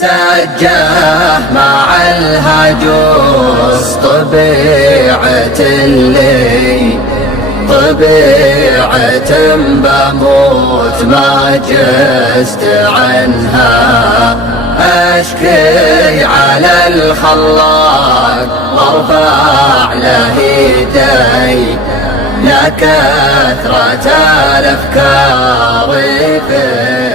سجاه مع الهجوس طبيعة اللي طبيعة بموت ما جزت عنها أشكي على الخلاق وارفع له يدي يا كثرة الأفكار في